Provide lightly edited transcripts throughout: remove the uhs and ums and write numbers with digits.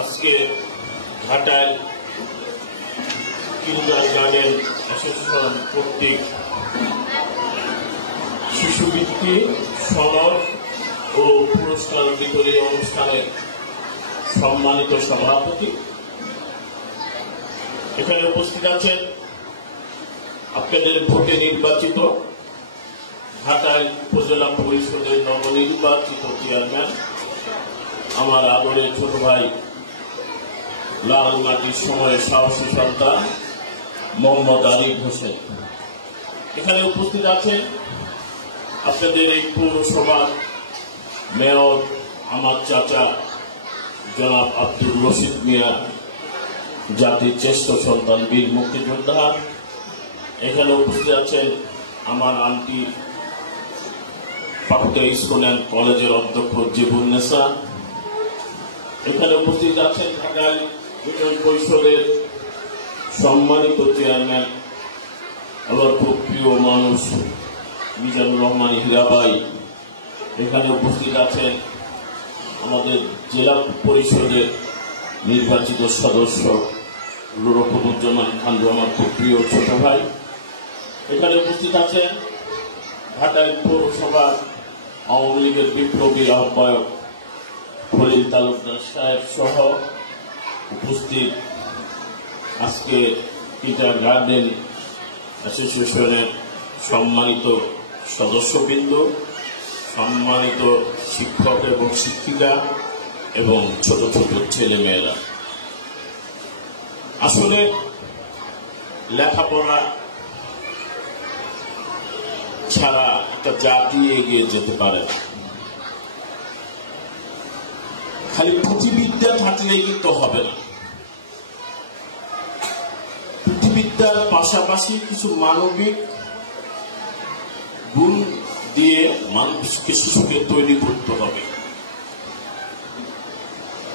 আজকে Ghatail kindergarten association কর্তৃক শিশুবৃত্তি সনদ ও পুরস্কার বিতরণী অনুষ্ঠানে সম্মানিত সভাপতি এখানে উপস্থিত আছেন আপনাদের ভোটে নির্বাচিত ঘাটাইল উপজেলা পরিষদের নবনির্বাচিত চেয়ারম্যান আমার আদরের ছোট ভাই লাল মাটির সময়ের সাহসী সন্তান মোহাম্মদ আরিফ হোসেন। এখানে উপস্থিত আছেন আপনাদের এই পৌরসভার মেয়র আমার চাচা জনাব আব্দুর রশিদ মিয়া, জাতির জ্যেষ্ঠ সন্তান বীর মুক্তিযোদ্ধা। এখানে উপস্থিত আছেন আমার আন্টি পাকুড়া স্কুল অ্যান্ড কলেজের অধ্যক্ষ জিবুন্নেসা। এখানে উপস্থিত আছেন ঢাকায় ইউনিয়ন পরিষদের সম্মানিত চেয়ারম্যান আমার খুব প্রিয় মানুষ মিজানুর রহমান হীরাবাই। এখানে উপস্থিত আছেন আমাদের জেলা পরিষদের নির্বাচিত সদস্য লুরফুজ্জামান খান, আমার খুব প্রিয় ছোট ভাই। এখানে উপস্থিত আছেন ঘাটাইল পৌরসভার আওয়ামী লীগের বিপ্লবী আহ্বায়ক খলিল তালুকদার সাহেব সহ উপস্থিত আজকে কিন্ডারগার্টেন অ্যাসোসিয়েশনের সম্মানিত সদস্যবৃন্দ, সম্মানিত শিক্ষক এবং শিক্ষিকা এবং ছোট ছোট ছেলে মেয়েরা। আসলে লেখাপড়া ছাড়া একটা জাতি এগিয়ে যেতে পারে না। খালি পুঁথিবিদ্যা থাকলেই কিন্তু হবে না। পুঁথিবিদ্যার পাশাপাশি কিছু মানবিক গুণ দিয়ে মানুষকে শিশুকে তৈরি করতে হবে।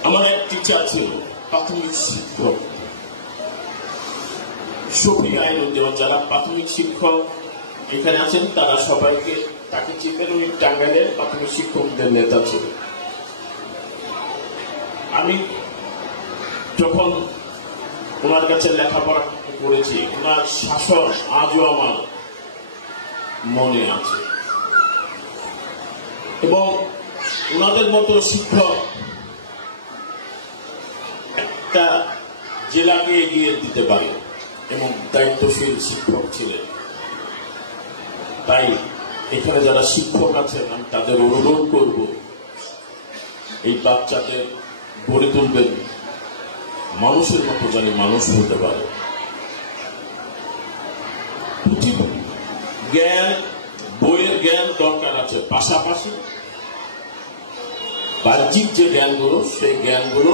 আমার এক টিচার ছিল প্রাথমিক শিক্ষক শফি আইনুদ্দিন, যারা প্রাথমিক শিক্ষক এখানে আছেন তারা সবাইকে তাকে চিনবেন। উনি টাঙ্গাইলের প্রাথমিক শিক্ষকদের নেতা ছিল। আমি যখন ওনার কাছে লেখাপড়া করেছি, ওনার শাসন আজও আমার মনে আছে এবং ওনাদের মতো শিক্ষক একটা জেলাকে এগিয়ে দিতে পারে এবং দায়িত্বশীল শিক্ষক ছিলেন। তাই এখানে যারা শিক্ষক আছেন আমি তাদের অনুরোধ করব এই বাচ্চাদের গড়ে তুলবেন মানুষের মতো জানি মানুষ হতে পারে। জ্ঞান, বইয়ের জ্ঞান দরকার আছে, পাশাপাশি বাহ্যিক যে জ্ঞানগুলো সেই জ্ঞানগুলো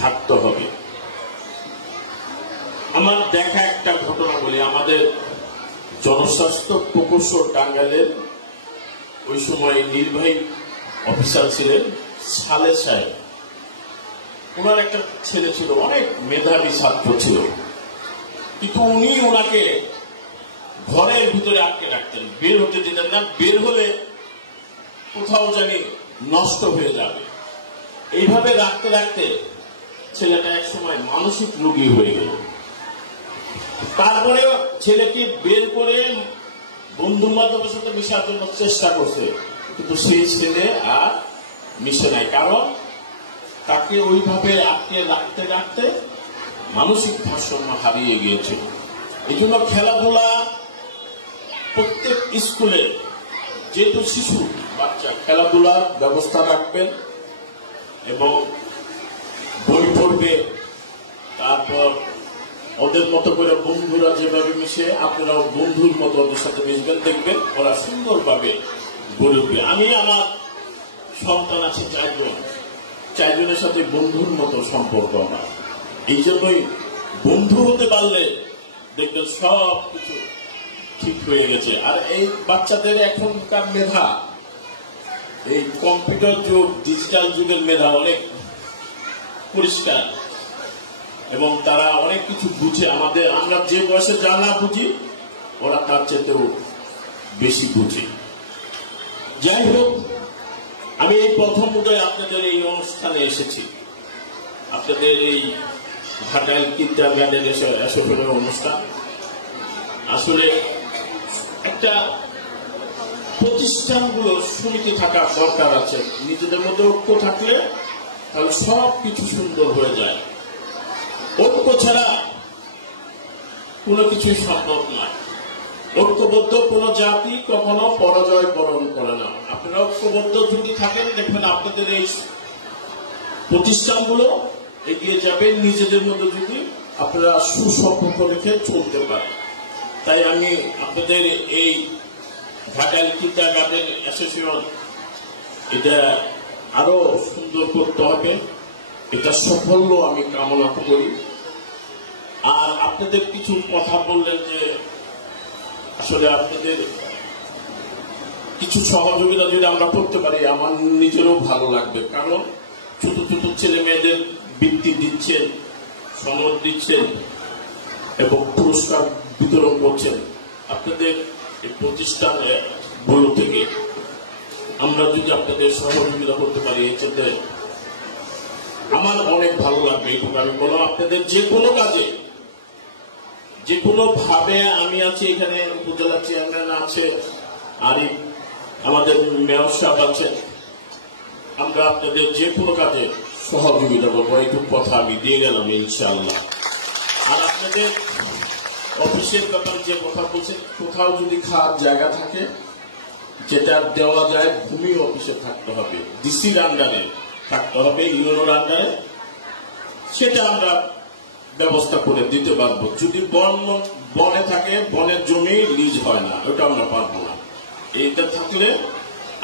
থাকতে হবে। আমার দেখা একটা ঘটনা বলি। আমাদের জনস্বাস্থ্য প্রকৌশল টাঙ্গাইলের ওই সময় নির্বাহী অফিসার ছিলেন সালে সাহেব। ওনার একটা ছেলে ছিল, অনেক মেধাবী ছাত্র ছিল, কিন্তু উনি ওনাকে ঘরের ভিতরে আটকে রাখতেন, বের হতে দিতেন না। বের হলে কোথাও জানি নষ্ট হয়ে যাবে। এইভাবে রাখতে রাখতে ছেলেটা এক সময় মানসিক রোগী হয়ে গেল। তারপরে ছেলেকে বের করে বন্ধু বান্ধবের সাথে মিশার জন্য চেষ্টা করছে, কিন্তু সেই ছেলে আর মিশে নাই, কারণ তাকে ওইভাবে আটকে রাখতে রাখতে মানসিক ভারসাম্য হারিয়ে গিয়েছিল। এই জন্য খেলাধুলা প্রত্যেক স্কুলে, যেহেতু শিশু বাচ্চা, খেলাধুলার ব্যবস্থা রাখবেন এবং বই পড়বে। তারপর ওদের মতো করে বন্ধুরা যেভাবে মিশে আপনারাও বন্ধুর মতো ওদের সাথে মিশবেন, দেখবেন ওরা সুন্দরভাবে গড়ে উঠবে। আমি আমার সন্তান আছে চারজনের সাথে বন্ধুর মতো সম্পর্ক আমার। এই জন্যই বন্ধু হতে পারলে দেখবেন সব কিছু ঠিক হয়ে গেছে। আর এই বাচ্চাদের এখনকার মেধা, এই কম্পিউটার যুগ, ডিজিটাল যুগের মেধা অনেক পরিষ্কার এবং তারা অনেক কিছু বুঝে। আমরা যে বয়সে যা না বুঝি ওরা তার চেয়েও বেশি বুঝে। যাই হোক, আমি এই প্রথম উদয় আপনাদের এই অনুষ্ঠান অনুষ্ঠানে এসেছি, আপনাদের এই ঘাটাইল কিন্টার গার্ডেন অ্যাসোসিয়েশনের অনুষ্ঠান। আসলে একটা প্রতিষ্ঠানগুলো সমিতি থাকার দরকার আছে। নিজেদের মধ্যে ঐক্য থাকলে তাহলে সব কিছু সুন্দর হয়ে যায়। ঐক্য ছাড়া কোনো কিছুই সম্ভব নয়। ঐক্যবদ্ধ কোন জাতি কখনো পরাজয় বরণ করে না। আপনারা ঐক্যবদ্ধ যদি থাকেন, দেখবেন আপনাদের এই প্রতিষ্ঠানগুলো এগিয়ে যাবে নিজেদের মধ্যে যদি আপনারা সুসম্পর্ক রেখে চলতে পারেন। তাই আমি আপনাদের এই ঘাটাইল কিন্টার গার্ডেন অ্যাসোসিয়েশন এটা আরো সুন্দর করতে হবে, এটা সাফল্য আমি কামনা করি। আর আপনাদের কিছু কথা বললেন যে আসলে আপনাদের কিছু সহযোগিতা যদি আমরা করতে পারি আমার নিজেরও ভালো লাগবে। কারণ ছোট ছোট ছেলে মেয়েদের বৃত্তি দিচ্ছেন, সনদ দিচ্ছেন এবং পুরস্কার বিতরণ করছেন আপনাদের এই প্রতিষ্ঠানগুলো থেকে। আমরা যদি আপনাদের সহযোগিতা করতে পারি এটাতে আমার অনেক ভালো লাগবে। এইটুকু আমি বললাম, আপনাদের যে কোনো কাজে যে কোনো ভাবে আমি আছি, এখানে উপজেলা চেয়ারম্যান আছে, আরিফ আমাদের মেয়র সাহেব আছে, আমরা আপনাদের যে কোনো কাজে সহযোগিতা করবো। এইটুকু কথা আমি দিয়ে গেলাম ইনশাআল্লাহ। আর আপনাদের অফিসের ব্যাপারে যে কথা বলছেন, কোথাও যদি খাওয়ার জায়গা থাকে যেটা দেওয়া যায়, ভূমি অফিসে থাকতে হবে, ডিসির আন্ডারে থাকতে হবে, ইউনোর আন্ডারে, সেটা আমরা ব্যবস্থা করে দিতে পারবো। যদি বনে থাকে, বনের জমি লিজ হয় না, ওটা আমরা পারবো না। এইটা থাকলে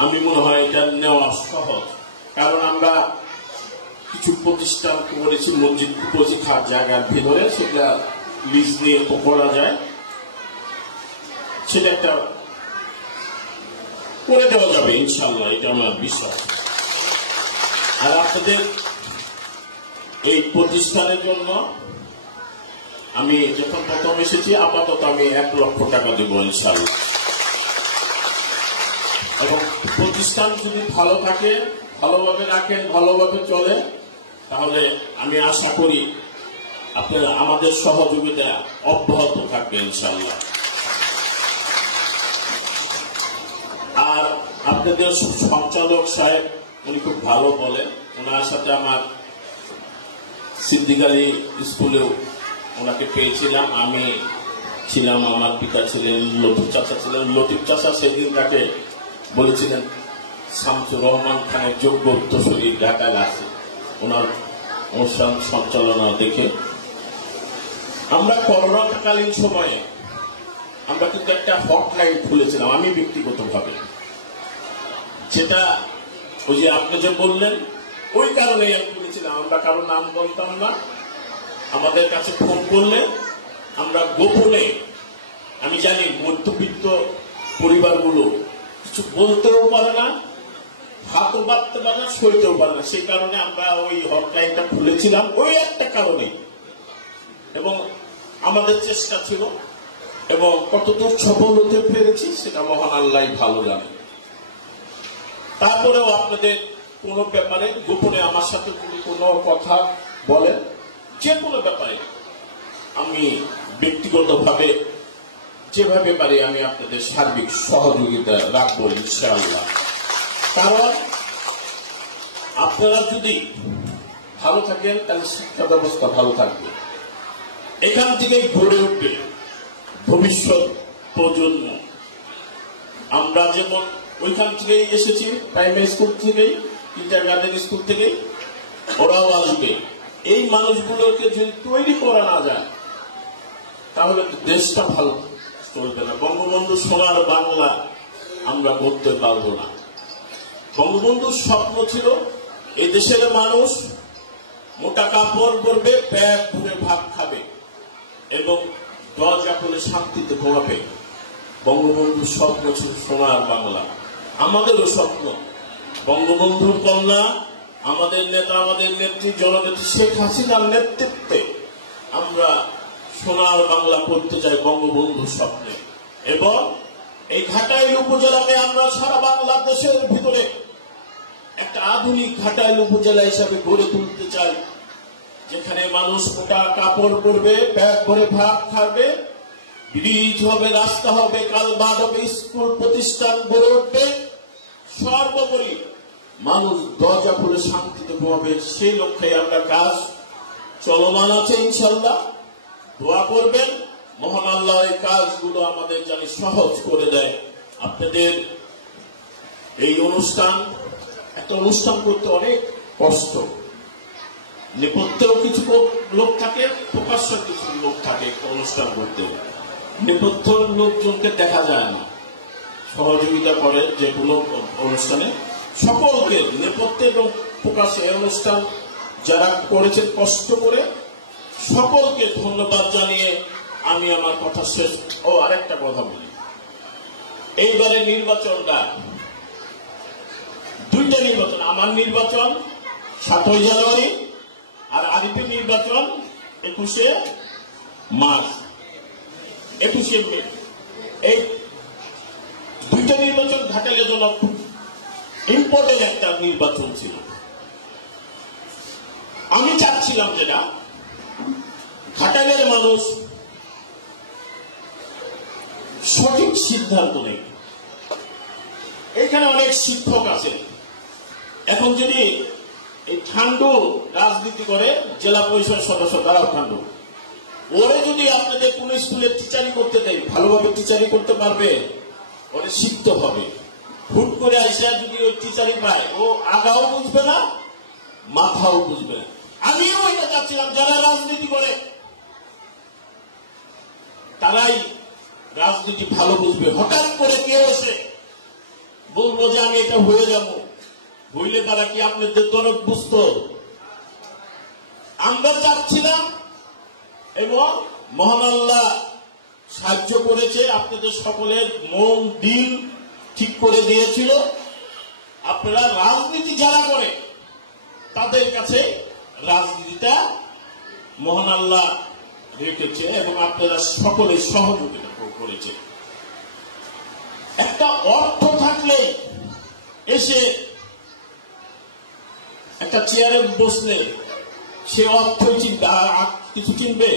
আমি মনে হয় এটা নেওয়া সহজ। কারণ আমরা কিছু প্রতিষ্ঠান করেছি, মসজিদ করেছি খাওয়ার জায়গার ভিতরে, সেটা লিজ নিয়ে করা যায়, সেটা একটা করে দেওয়া যাবে ইনশাল্লাহ, এটা আমার বিশ্বাস। আর আপনাদের এই প্রতিষ্ঠানের জন্য আমি যখন প্রথম এসেছি, আপাতত আমি 1 লক্ষ টাকা দেবো ইনশাল্লাহ। এবং প্রতিষ্ঠান যদি ভালো থাকে, ভালোভাবে রাখেন, ভালোভাবে চলে, তাহলে আমি আশা করি আপনারা আমাদের সহযোগিতা অব্যাহত থাকবে ইনশাল্লাহ। আর আপনাদের সঞ্চালক সাহেব উনি খুব ভালো বলেন, ওনার সাথে আমার সিদ্দিক আলী স্কুলেও ওনাকে পেয়েছিলাম, আমি ছিলাম, আমার পিতা ছিলেন, লতিফ চাচা ছিলেন। লতিফ চাচা সেদিন তাকে বলেছিলেন শামসুর রহমান খানের যোগ্য উত্তরসূরি ঢাকায় আছে। ওনার অনুষ্ঠান সঞ্চালনা দেখে আমরা করোনাকালীন সময়ে আমরা কিন্তু একটা হটলাইন খুলেছিলাম, আমি ব্যক্তিগতভাবে, যেটা ওই যে আপনি যে বললেন ওই কারণে আমি খুলেছিলাম। আমরা কারো নাম বলতাম না, আমাদের কাছে ফোন করলে আমরা গোপনে, আমি জানি মধ্যবিত্ত পরিবারগুলো কিছু বলতেও পারে না, হাতও বাঁধতে পারে না, সইতেও পারে না, সেই কারণে আমরা ওই হটলাইনটা খুলেছিলাম ওই একটা কারণে। এবং আমাদের চেষ্টা ছিল, এবং কতদূর সফল হতে পেরেছি সেটা মহান আল্লাহ ভালো জানে। তারপরেও আপনাদের কোন ব্যাপারে গোপনে আমার সাথে কোনো কথা বলেন, যে কোনো ব্যাপারে আমি ব্যক্তিগতভাবে যেভাবে পারি আমি আপনাদের সার্বিক সহযোগিতা রাখবো ইনশাআল্লাহ। কারণ আপনারা যদি ভালো থাকেন তাহলে শিক্ষা ব্যবস্থা ভালো থাকবে, এখান থেকেই গড়ে উঠবে ভবিষ্যৎ প্রজন্ম। আমরা যেমন ওইখান থেকেই এসেছি, প্রাইমারি স্কুল থেকেই, কিন্টার গার্ডেন স্কুল থেকেই, ওরাও আসবে। এই মানুষগুলোকে যদি তৈরি করা না যায় তাহলে দেশটা ভালো চলবে না। বঙ্গবন্ধু সোনার বাংলা আমরা করতে পারবো না। বঙ্গবন্ধুর স্বপ্ন ছিল এই দেশের মানুষ মোটা কাপড় পরবে, পেট ভরে ভাত খাবে এবং দরজা খুলে শান্তিতে ঘুমাবে। বঙ্গবন্ধুর স্বপ্ন ছিল সোনার বাংলা। আমাদেরও স্বপ্ন, বঙ্গবন্ধুর কন্যা, আমাদের নেতা, আমাদের নেত্রী জননেত্রী শেখ হাসিনার নেতৃত্বে আমরা সোনার বাংলা করতে চাই বঙ্গবন্ধুর স্বপ্নে। এবং এই ঘাটাইল উপজেলাতে আমরা সারা বাংলাদেশের ভিতরে একটা আধুনিক ঘাটাইল উপজেলা হিসাবে গড়ে তুলতে চাই, যেখানে মানুষ মোটা কাপড় পরবে, ব্যাগ ভরে ভাত খাবে, ব্রিজ হবে, রাস্তা হবে, কালভার্ট হবে, স্কুল প্রতিষ্ঠান গড়ে উঠবে, সর্বোপরি মানুষ দরজা খুলে শান্তিতে ঘুমাবে। সেই লক্ষ্যে আমরা কাজ চলমান আছে। ইনশাল্লাহ দোয়া করবেন, মহান আল্লাহ এই কাজগুলো আমাদের জানি সহজ করে দেয়। আপনাদের এই অনুষ্ঠান, একটা অনুষ্ঠান করতে অনেক কষ্ট, নেপথ্যেও কিছু লোক থাকে, প্রকাশ্য কিছু লোক থাকে অনুষ্ঠান করতে। নেপথ্য লোকজনকে দেখা যায় না, সহযোগিতা করে যে কোনো অনুষ্ঠানে। সকলকে নেপথ্যে এবং প্রকাশ্যে অনুষ্ঠান যারা করেছেন কষ্ট করে, সকলকে ধন্যবাদ জানিয়ে আমি আমার কথা শেষ। আরেকটা কথা বলি, এইবারে নির্বাচনটা দুইটা নির্বাচন, আমার নির্বাচন 7ই জানুয়ারি আর আরিফের নির্বাচন 21শে মার্চ, 21শে মে। এই দুইটা নির্বাচন ঘাটালের জন্য খুব ইম্পর্টেন্ট একটা নির্বাচন ছিল। আমি চাচ্ছিলাম যেটা ঘাটালের মানুষ সঠিক সিদ্ধান্ত নেই। এখানে অনেক শিক্ষক আছে, এখন যদি এই ঠান্ডু রাজনীতি করে, জেলা পরিষদ সদস্য তারাও ঠান্ডু, ওরে যদি আপনাদের কোন স্কুলে টিচারি করতে দেয়, ভালোভাবে টিচারি করতে পারবে, ওরে শিখতে হবে। হুট করে আইসা যদি ওই টিচারি পায়, ও আগাও বুঝবে না, মাথাও বুঝবে না। আমিও এটা চাচ্ছিলাম, যারা রাজনীতি করে তারাই রাজনীতি ভালো বুঝবে। হঠাৎ করে কেউ এসে বলবো যে আমি এটা হয়ে যাব, হইলে তারা কি আপনাদের দরদ বুঝতো? আমরা চাচ্ছিলাম, এবং মহান আল্লাহ সাহায্য করেছে, আপনাদের সকলের মন দিল ঠিক করে দিয়েছিল। আপনারা রাজনীতি যারা করে তাদের কাছে রাজনীতিটা মহান আল্লাহ রেখেছে, এবং আপনারা সকলে সহযোগিতা করেছে। একটা অর্থ থাকলে এসে একটা চেয়ারে বসলে সে অর্থই চিন্তা, আর কিছু কিনবে?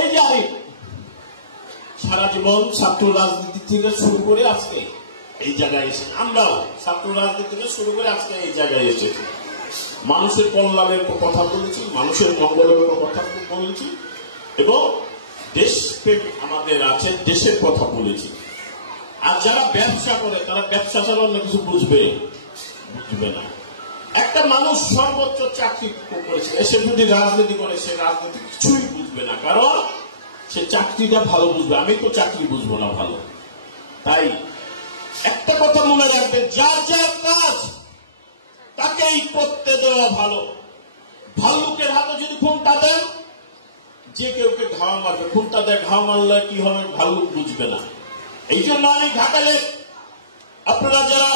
এই যে আরিফ সারা জীবন ছাত্র রাজনীতি থেকে শুরু করে আজকে এই জায়গায় এসে, আমরাও ছাত্র রাজনীতি থেকে শুরু করে আজকে এই জায়গায় এসেছি। মানুষের কল্যাণের কথা বলেছি, মানুষের মঙ্গলের কথা বলেছি, এবং দেশপ্রেম আমাদের আছে, দেশের কথা বলেছি। আর যারা ব্যবসা করে তারা ব্যবসা ছাড়া অন্য কিছু বুঝবে না। একটা মানুষ সর্বোচ্চ চাকরি করেছে, এসে যদি রাজনীতি করে, সে রাজনীতি কিছুই বুঝবে না, কারণ সে চাকরিটা ভালো বুঝবে, আমি তো চাকরি বুঝবো না ভালো। তাই একটা কথা মনে রাখবেন, যার যার কাজ তাকেই করতে দেওয়া ভালো। ভাল্লুকের হাতে যদি ফোনটা দেন, যে কেউকে ঘাওয়া মারবে, ফোনটা দেয়, ঘাওয়া মারলে কি হবে ভাল্লুক বুঝবে না। এই জন্য আমি ঘাটালে আপনারা যারা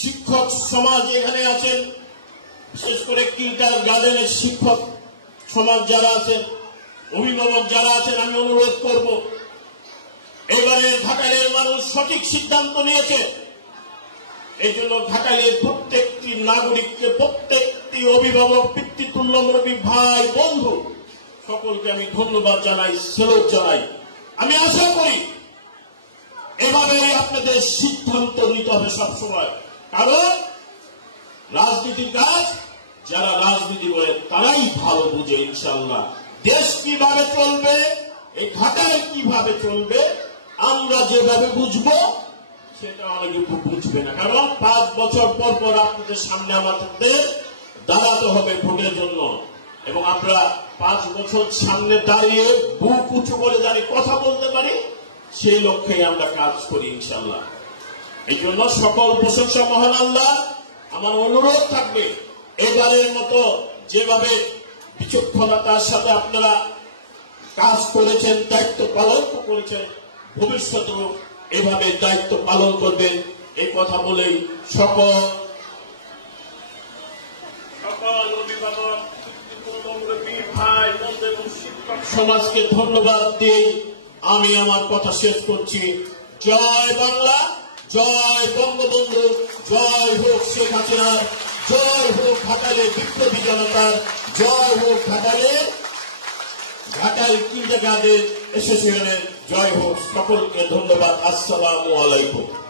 শিক্ষক সমাজ এখানে আছেন, বিশেষ করে কিল্টার গার্ডেনের শিক্ষক সমাজ যারা আছেন, অভিভাবক যারা আছেন, আমি অনুরোধ করব, এবারে ঘাটালের মানুষ সঠিক সিদ্ধান্ত নিয়েছে। এই জন্য ঘাটালের প্রত্যেকটি নাগরিককে, প্রত্যেকটি অভিভাবক, পিতৃতুল্য মুরব্বী, ভাই, বন্ধু, সকলকে আমি ধন্যবাদ জানাই, স্যালুট জানাই। আমি আশা করি এভাবেই আপনাদের সিদ্ধান্ত নিতে হবে সবসময়, কারণ রাজনীতির কাজ যারা রাজনীতি করে তারাই ভালো বুঝে। ইনশাল্লাহ দেশ কিভাবে চলবে, এই ঘাটালে কিভাবে চলবে, আমরা যেভাবে বুঝবো সেটা অনেকে বুঝবে না, কারণ 5 বছর পর পর আপনাদের সামনে আমাদের দাঁড়াতে হবে ভোটের জন্য, এবং আমরা 5 বছর সামনে দাঁড়িয়ে বুক উঁচু করে দাঁড়িয়ে কথা বলতে পারি, সেই লক্ষ্যে আমরা কাজ করি ইনশাল্লাহ। এই জন্য সকল প্রশংসা মহান আল্লাহ। আমার অনুরোধ থাকবে, এবারের মতো যেভাবে বিচক্ষণতার সাথে আপনারা কাজ করেছেন, দায়িত্ব পালন করেছেন, ভবিষ্যতেও এভাবে দায়িত্ব পালন করবেন, এই কথা বলেই সকল অভিভাবক, ভাই, বন্ধু এবং শিক্ষক সমাজকে ধন্যবাদ দিয়ে আমি আমার কথা শেষ করছি। জয় বাংলা, জয় বঙ্গবন্ধু, জয় হোক শেখ হাসিনার, জয় হোক ঘাটালে বিপ্লবী জনতার, জয় হোক ঘাটাল কিন্ডারগার্টেন অ্যাসোসিয়েশনের, জয় হোক। সকলকে ধন্যবাদ। আসসালামু আলাইকুম।